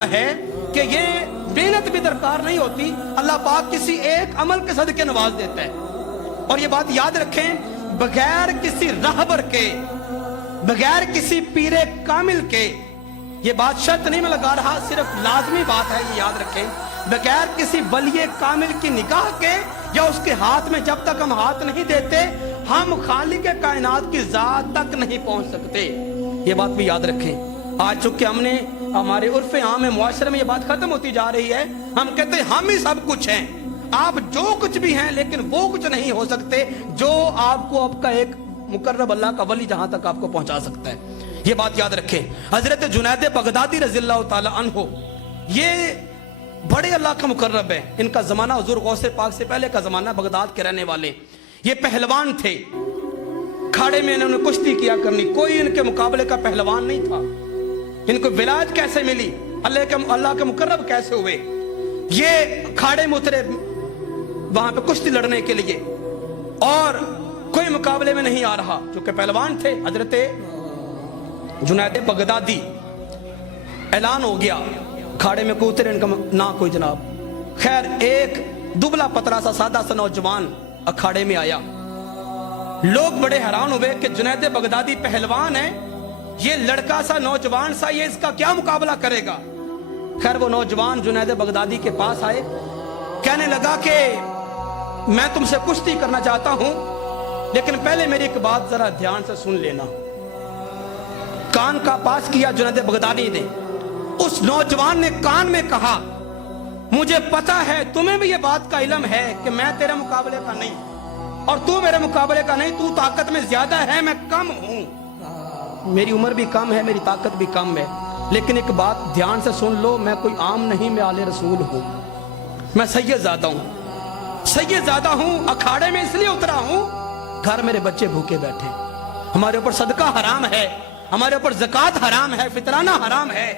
ہے کہ یہ محنت بھی درکار نہیں ہوتی، اللہ پاک کسی ایک عمل کے صدقے نواز دیتا ہے۔ اور یہ بات یاد رکھیں، بغیر کسی رہبر کے، بغیر کسی پیر کامل کے، یہ بات شرط نہیں میں لگا رہا، صرف لازمی بات ہے، یہ یاد رکھیں، بغیر کسی ولی کامل کی نگاہ کے یا اس کے ہاتھ میں جب تک ہم ہاتھ نہیں دیتے، ہم خالق کائنات کی ذات تک نہیں پہنچ سکتے۔ یہ بات بھی یاد رکھیں۔ آج چونکہ ہم نے ہمارے عرف عام معاشرے میں یہ بات ختم ہوتی جا رہی ہے، ہم کہتے ہیں ہم ہی سب کچھ ہیں، آپ جو کچھ بھی ہیں لیکن وہ کچھ نہیں ہو سکتے جو آپ کو آپ کا ایک مقرب اللہ کا ولی جہاں تک آپ کو پہنچا سکتا ہے۔ یہ بات یاد رکھیں۔ حضرت جنید بغدادی رضی اللہ تعالی عنہ یہ بڑے اللہ کا مقرب ہے، ان کا زمانہ حضور غوث پاک سے پہلے کا زمانہ، بغداد کے رہنے والے، یہ پہلوان تھے، کھاڑے میں انہوں نے کشتی کیا کرنی، کوئی ان کے مقابلے کا پہلوان نہیں تھا۔ ان کو ولایت کیسے ملی، اللہ کے مقرب کیسے ہوئے، یہ کھاڑے میں اترے وہاں پہ کشتی لڑنے کے لیے، اور کوئی مقابلے میں نہیں آ رہا، چونکہ پہلوان تھے۔ حضرت جنید بغدادی اعلان ہو گیا، کھاڑے میں کوئی اترے ان کا نہ کوئی جناب۔ خیر ایک دبلا پتلا سا سادہ سا نوجوان اکھاڑے میں آیا، لوگ بڑے حیران ہوئے کہ جنید بغدادی پہلوان ہے، یہ لڑکا سا نوجوان سا یہ اس کا کیا مقابلہ کرے گا۔ خیر وہ نوجوان جنید بغدادی کے پاس آئے، کہنے لگا کہ میں تم سے کشتی کرنا چاہتا ہوں، لیکن پہلے میری ایک بات ذرا دھیان سے سن لینا۔ کان کا پاس کیا جنید بغدادی نے، اس نوجوان نے کان میں کہا، مجھے پتا ہے تمہیں بھی یہ بات کا علم ہے کہ میں تیرے مقابلے کا نہیں، اور تو میرے مقابلے کا نہیں، تو طاقت میں زیادہ ہے، میں کم ہوں، میری عمر بھی کم ہے، میری طاقت بھی کم ہے، لیکن ایک بات دھیان سے سن لو، میں کوئی عام نہیں، میں آل رسول ہوں، میں سید زادہ ہوں، سید زادہ ہوں، اکھاڑے میں اس لیے اترا ہوں، گھر میرے بچے بھوکے بیٹھے، ہمارے اوپر صدقہ حرام ہے، ہمارے اوپر زکوٰۃ حرام ہے، فطرانہ حرام ہے،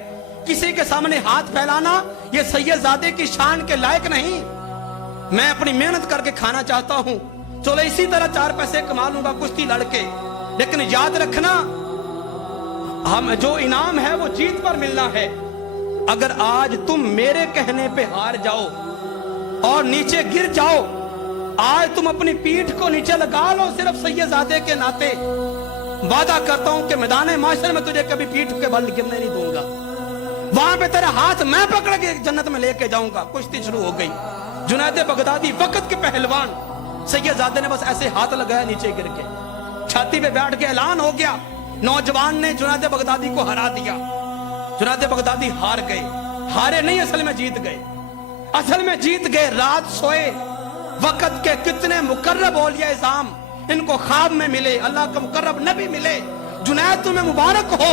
کسی کے سامنے ہاتھ پھیلانا یہ سید زادے کی شان کے لائق نہیں، میں اپنی محنت کر کے کھانا چاہتا ہوں، چلو اسی طرح چار پیسے کما لوں گا کشتی لڑ کے، لیکن یاد رکھنا ہم جو انعام ہے وہ جیت پر ملنا ہے۔ اگر آج تم میرے کہنے پہ ہار جاؤ اور نیچے گر جاؤ، آج تم اپنی پیٹھ کو نیچے لگا لو صرف سید زادے کے ناطے، وعدہ کرتا ہوں کہ میدان معاشر میں تجھے کبھی پیٹھ کے بل گرنے نہیں دوں گا، وہاں پہ تیرا ہاتھ میں پکڑ کے جنت میں لے کے جاؤں گا۔ کشتی شروع ہو گئی، جنید بغدادی وقت کے پہلوان، سید زادے نے بس ایسے ہاتھ لگایا نیچے گر کے، چھاتی پہ بیٹھ کے اعلان ہو گیا، نوجوان نے جنید بغدادی کو ہرا دیا، جنید بغدادی ہار گئے، ہارے نہیں اصل میں جیت گئے، اصل میں جیت گئے۔ رات سوئے، وقت کے کتنے مقرب اولیاء اعظام ان کو خواب میں ملے، اللہ کا مقرب نبی ملے، جنید تمہیں مبارک ہو،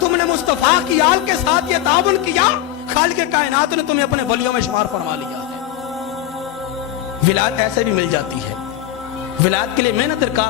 تم نے مصطفیٰ کی آل کے ساتھ یہ تعاون کیا، خالق کائنات نے تمہیں اپنے ولیوں میں شمار فرما لیا ہے۔ ولایت ایسے بھی مل جاتی ہے، ولایت کے لیے محنت درکار